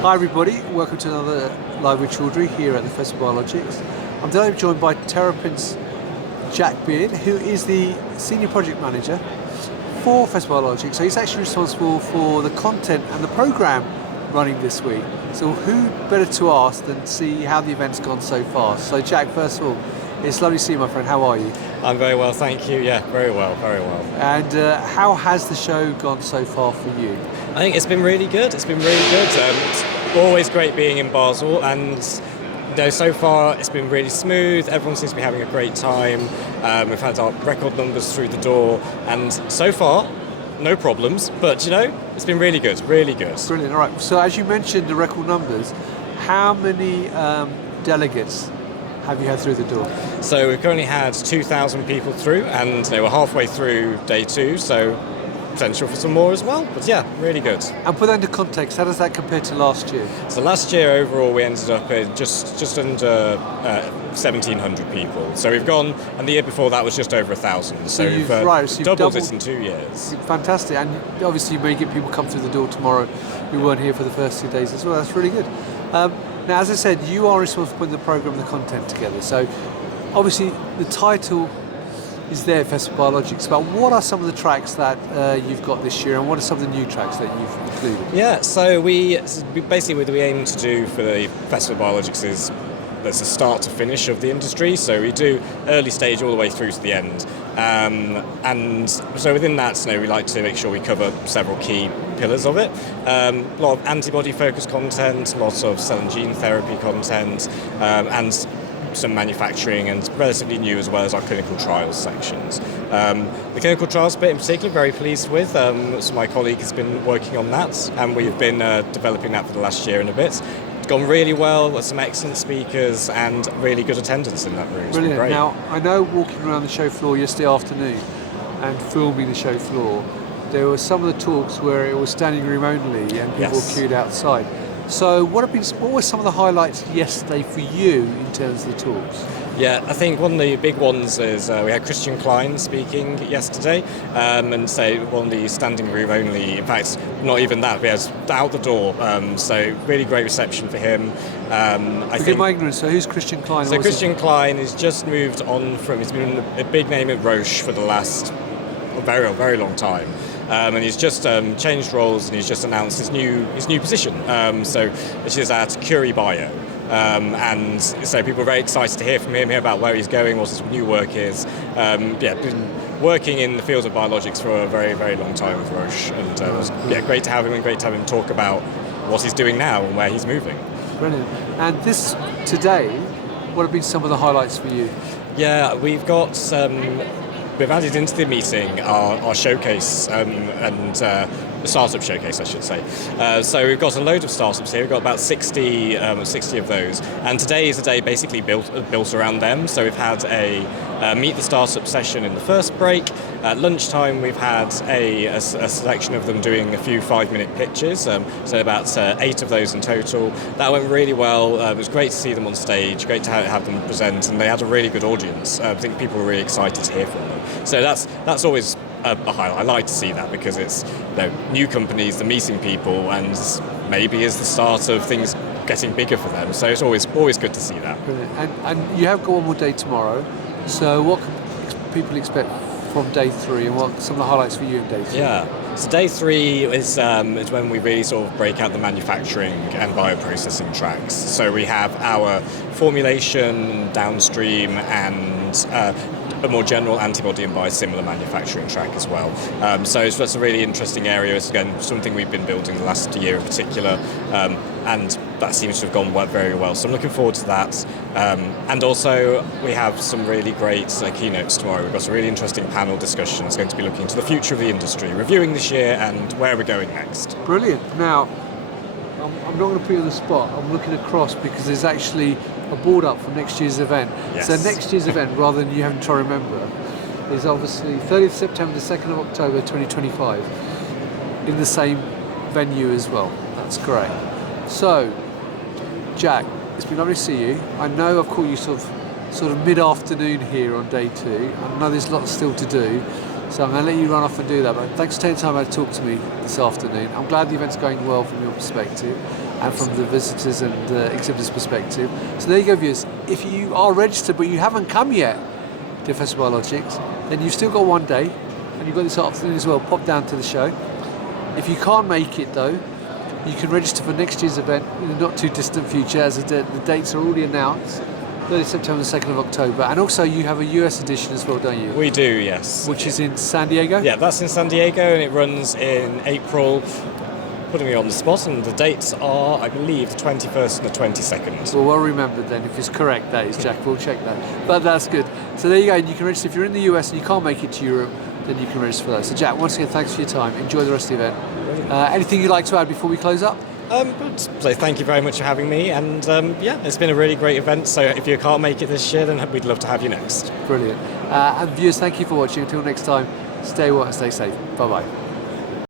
Hi everybody, welcome to another Live with Chaudhry here at the Festival of Biologics. I'm today joined by Terrapinn's Jack Beard, who is the Senior Project Manager for Festival of Biologics. So he's actually responsible for the content and the programme running this week. So who better to ask than see how the event's gone so far. So Jack, first of all, it's lovely to see you, my friend. How are you? I'm very well, thank you. Yeah, very well, very well. And how has the show gone so far for you? I think it's been really good. It's always great being in Basel, and so far it's been really smooth. Everyone seems to be having a great time. We've had our record numbers through the door, and so far, no problems. But it's been really good, really good. Brilliant. All right. So as you mentioned, the record numbers. How many delegates have you had through the door? So we've currently had 2,000 people through, and we're halfway through day 2. So potential for some more as well, but yeah, really good. And put that into context, how does that compare to last year? So last year overall we ended up at just under 1,700 people. So we've gone, and the year before that was just over 1,000. So you've doubled it in 2 years. Fantastic, and obviously you may get people come through the door tomorrow who weren't here for the first 2 days as well. That's really good. Now, as I said, you are responsible for putting the programme and the content together. So obviously the title is there, Festival of Biologics, but what are some of the tracks that you've got this year, and what are some of the new tracks that you've included? Yeah, so we basically what we aim to do for the Festival of Biologics is there's a start to finish of the industry, so we do early stage all the way through to the end. And so within that, we like to make sure we cover several key pillars of it. A lot of antibody-focused content, lots of cell and gene therapy content, and some manufacturing, and relatively new as well as our clinical trials sections. The clinical trials bit in particular, very pleased with. So my colleague has been working on that, and we've been developing that for the last year and a bit. It's gone really well, with some excellent speakers and really good attendance in that room. It's brilliant. Great. Now, I know walking around the show floor yesterday afternoon and filming the show floor, there were some of the talks where it was standing room only and people were queued outside. So what were some of the highlights yesterday for you in terms of the talks? Yeah, I think one of the big ones is we had Christian Klein speaking yesterday, and so one of the standing room only, in fact, not even that, we had out the door, so really great reception for him. Forgive my ignorance, so who's Christian Klein? So Christian Klein has just moved on he's been a big name at Roche for the last very, very long time. And he's just changed roles, and he's just announced his new position, which is at Curie Bio. And so people are very excited to hear from him, hear about where he's going, what his new work is. Been working in the field of biologics for a very, very long time with Roche, and it was great to have him, and great to have him talk about what he's doing now and where he's moving. Brilliant. And today, what have been some of the highlights for you? Yeah, we've added into the meeting our showcase and startup showcase, I should say. So we've got a load of startups here. We've got about 60 of those. And today is a day basically built around them. So we've had a meet the startup session in the first break. At lunchtime, we've had a selection of them doing a few 5-minute pitches. So about 8 of those in total. That went really well. It was great to see them on stage. Great to have them present, and they had a really good audience. I think people were really excited to hear from them. So that's always a highlight. I like to see that because it's new companies, they're meeting people, and maybe is the start of things getting bigger for them. So it's always good to see that. Brilliant. And you have got one more day tomorrow. So what can people expect from day 3, and what some of the highlights for you in day 3? Yeah. So day 3 is when we really sort of break out the manufacturing and bioprocessing tracks. So we have our formulation, downstream, and a more general antibody and biosimilar manufacturing track as well. So that's a really interesting area. It's again something we've been building the last year in particular, and that seems to have gone very well. So I'm looking forward to that. And also we have some really great keynotes tomorrow. We've got a really interesting panel discussion. It's going to be looking to the future of the industry, reviewing this year and where we're going next. Brilliant. Now, I'm not going to put you on the spot. I'm looking across because there's actually a board up for next year's event. Yes. So next year's event, rather than you having to remember, is obviously 30th September to 2nd of October 2025 in the same venue as well. That's great. So, Jack, it's been lovely to see you. I know I've caught you sort of mid-afternoon here on day 2. I know there's lots still to do. So I'm going to let you run off and do that. But thanks for taking time out to talk to me this afternoon. I'm glad the event's going well from your perspective and from the visitors and exhibitors' perspective. So there you go, viewers. If you are registered but you haven't come yet to Festival of Biologics, then you've still got one day, and you've got this afternoon as well. Pop down to the show. If you can't make it though, you can register for next year's event in the not too distant future, as the dates are already announced. 30th September, 2nd of October, and also you have a US edition as well, don't you? We do, yes. Which is in San Diego? Yeah, that's in San Diego, and it runs in April, putting me on the spot, and the dates are, I believe, the 21st and the 22nd. Well remembered then, if it's correct, that is, Jack. We'll check that. But that's good. So there you go, and you can register. If you're in the US and you can't make it to Europe, then you can register for that. So Jack, once again, thanks for your time. Enjoy the rest of the event. Anything you'd like to add before we close up? So thank you very much for having me, and it's been a really great event. So if you can't make it this year, then we'd love to have you next. Brilliant. And viewers, thank you for watching. Until next time, stay well and stay safe. Bye-bye.